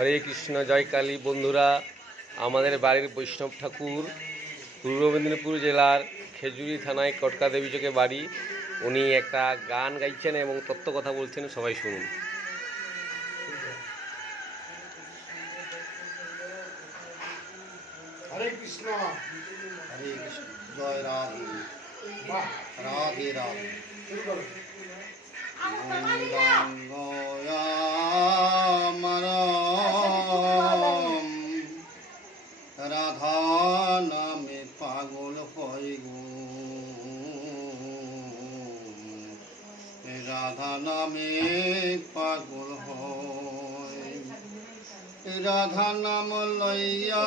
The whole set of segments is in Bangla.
হরে কৃষ্ণ, জয় কালী। বন্ধুরা, আমাদের বাড়ির বৈষ্ণব ঠাকুর পূর্ব মেদিনীপুর জেলার খেজুরি থানায় কটকা দেবী চকে বাড়ি। উনি একটা গান গাইছেন এবং তত্ত্ব কথা বলছেন, সবাই শুনুন। হরে কৃষ্ণ, হরে কৃষ্ণ, জয় রাধে, রাধে রাধে। রাধা নামে পাগল হয় গো, রাধা নামে পাগল হয়। রাধা নাম লইয়া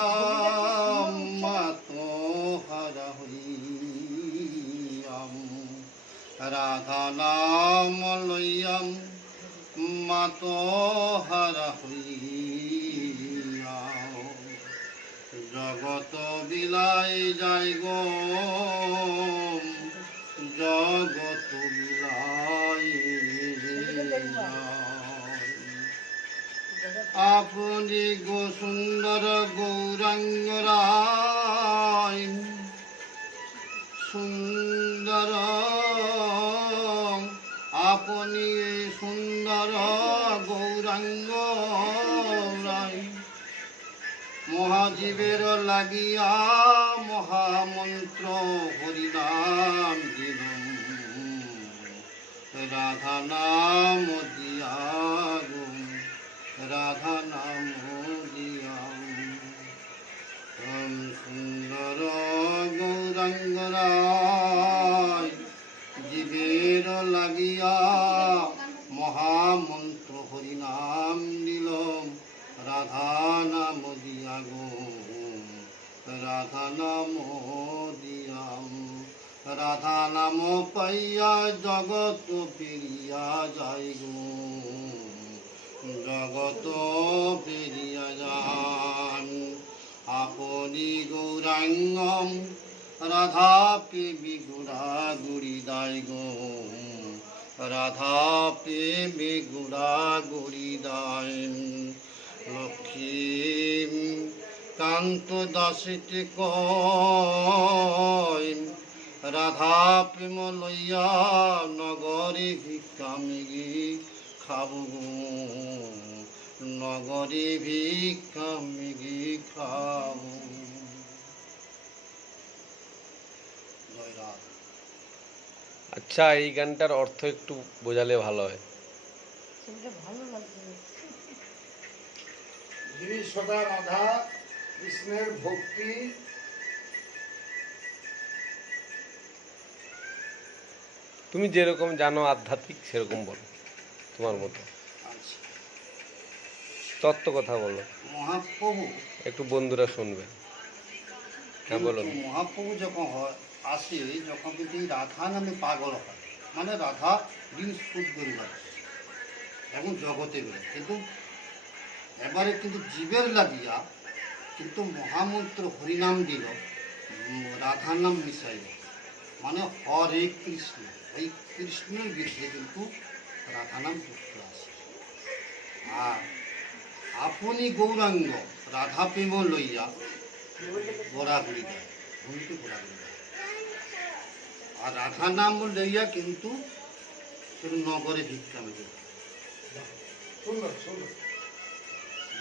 মাতো হারা হইয়াম, রাধা নাম লইয়াম মাতো হারা হইয়াম। জগত বিলাই যাই গো, জগত বিলাই আপনি গো সুন্দর গৌরাঙ্গ রায়, সুন্দর আপনি সুন্দর গৌরাঙ্গ রায়। মহাজীবের লাগিয়া মহামন্ত্র হরিনাম দিলাম, রাধা নাম দিয়া গো, রাধা নাম দিয়া। সুন্দর গৌরাঙ্গ রায় জীবের লাগিয়া মহামন্ত্র হরিনাম দিল, রাধা নাম দিয়া গো, রাধা নাম দিয়াম। রাধা নাম পাইয়া জগৎ পেরিয়া যাই গো, জগত পেরিয়া যান। আপনি গৌরাঙ্গম রাধা প্রেমী গুড়া গুড়ি দায় গো, রাধা প্রেমী গুড়া গুড়ি দায়। লক্ষ্মী কান্ত দাসীতে কয়, রাধা প্রেম লইয়া নগরে ভিক্ষামিগি খাবো গো, নগরে ভিক্ষামিগি খাবো। জয় রাধা। আচ্ছা, এই গানটার অর্থ একটু বোঝালে ভালো হয়। যিনি সদা রাধা কৃষ্ণের ভক্তি তুমি যেরকম জানো আধ্যাত্মিক, সেরকম বলো, তোমার মতো তত্ত্ব কথা বলো, মহাপ্রভু। একটু বন্ধুরা শুনবে। হ্যাঁ, বলুন। মহাপ্রভু যখন হয় আসে, যখন কিন্তু এই রাধা নামে পাগল হয়, মানে রাধা ঋণ শোধ করে যাচ্ছে এবং জগতে বেরোয়, কিন্তু এবারে কিন্তু জীবের লাগিয়া কিন্তু মহামন্ত্র হরিনাম দিল, রাধার নাম মিশাইল, মানে হরে কৃষ্ণ, এই কৃষ্ণের বিরুদ্ধে কিন্তু রাধা নাম যুক্ত আছে। আর আপনি গৌরাঙ্গ রাধা প্রেম লইয়া ঘোরাঘুরি দেয়, ভূমিকে ঘোরাঘুরি দেয়। আর রাধা নাম লইয়া কিন্তু নগরে ভিক্ষা মেলে।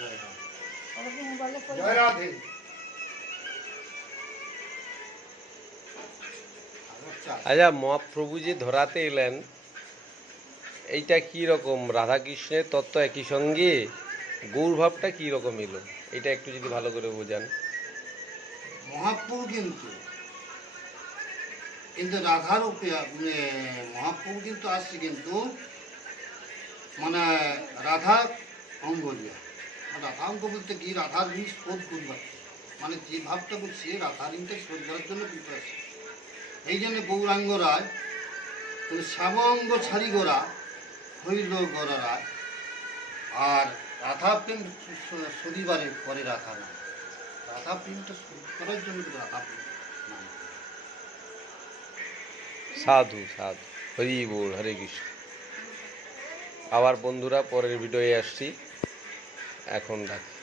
জয় রাধে, জয় রাধে। আচ্ছা, মহাপ্রভু যে ধরাতে এলেন, এইটা কি রকম? রাধাকৃষ্ণের তত্ত্ব একই সঙ্গে গৌরভাবটা কি রকম এলো, এটা একটু যদি ভালো করে বোঝান। মহাপ্রভু কিন্তু কিন্তু রাধার উপরে মহাপ্রভু কিন্তু আসছে কিন্তু মানে রাধার অঙ্গ দিয়া। রাধা অঙ্গ বলতে কি, রাধার ঋণ শোধ করবার, মানে যে ভাবটা করছে রাধার ঋণটা শোধ করার জন্য কিন্তু আসছে। এই জন্য গৌরাঙ্গ রায় শ্যামঙ্গ ছাড়ি গোরা হইল গড়া, আর রাধা প্রেম শনিবারে পরে রাধা নাম, রাধা প্রেমটা শোধ করার জন্য রাধা প্রেম নাম। সাধু সাধু, হরি বল, হরে কৃষ্ণ। আবার বন্ধুরা, পরের ভিডিওয়ে আসছি। এখন রাখি।